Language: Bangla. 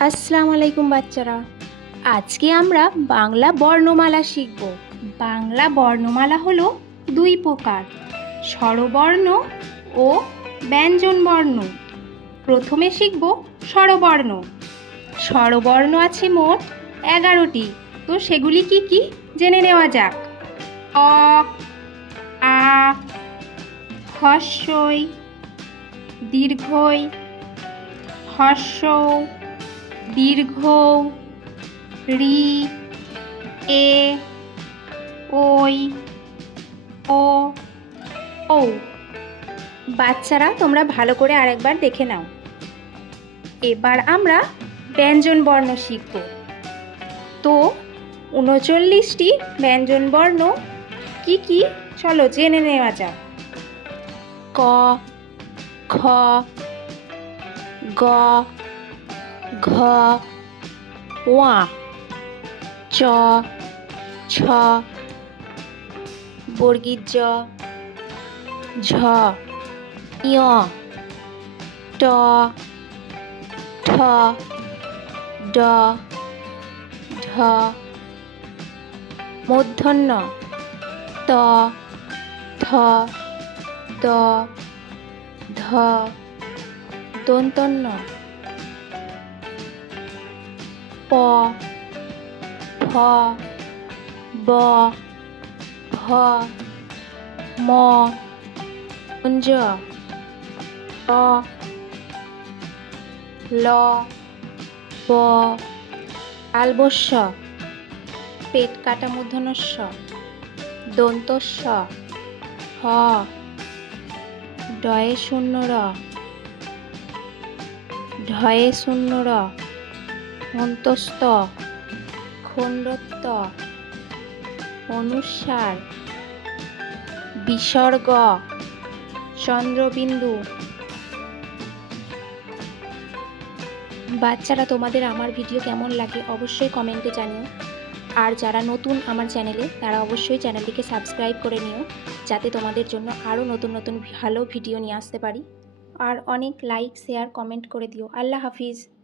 আসসালামু আলাইকুম বাচ্চারা। আজকে আমরা বাংলা বর্ণমালা শিখব। বাংলা বর্ণমালা হলো দুই প্রকার, স্বরবর্ণ ও ব্যঞ্জনবর্ণ। প্রথমে শিখব স্বরবর্ণ। স্বরবর্ণ আছে মোট এগারোটি, তো সেগুলি কি কি জেনে নেওয়া যাক? অ, আ, হস্যই, দীর্ঘই হর্ষ দীর্ঘ রি এ ওই ও ও। বাচ্চারা, তোমরা ভালো করে আরেকবার দেখে নাও। এবার আমরা ব্যঞ্জন বর্ণ শিখব। তো, উনচল্লিশটি ব্যঞ্জন বর্ণ কি কি? চলো জেনে নেওয়া যাক। ক, খ, গ ঘ ওয়া চ ছ বর্গীর জ ঝ ইয় ট ঠ ড ঢ মূর্ধন্য ত থ দ ধ দন্তন্য প, ফ, ব, ভ, ম, কুঞ্জ ট ল, ব, আলবস্য, পেট কাটা মূর্ধনস্য দন্তস্য, হ, ডয়ে শূন্য র ঢয়ে শূন্য র অন্তস্থ খণ্ডত্ব, অনুসার, বিসর্গ, চন্দ্রবিন্দু। বাচ্চারা, তোমাদের আমার ভিডিও কেমন লাগে অবশ্যই কমেন্টে জানিও। আর যারা নতুন আমার চ্যানেলে, তারা অবশ্যই চ্যানেলটিকে সাবস্ক্রাইব করে নিও, যাতে তোমাদের জন্য আরও নতুন নতুন ভালো ভিডিও নিয়ে আসতে পারি। আর অনেক লাইক শেয়ার কমেন্ট করে দিও। আল্লাহ হাফিজ।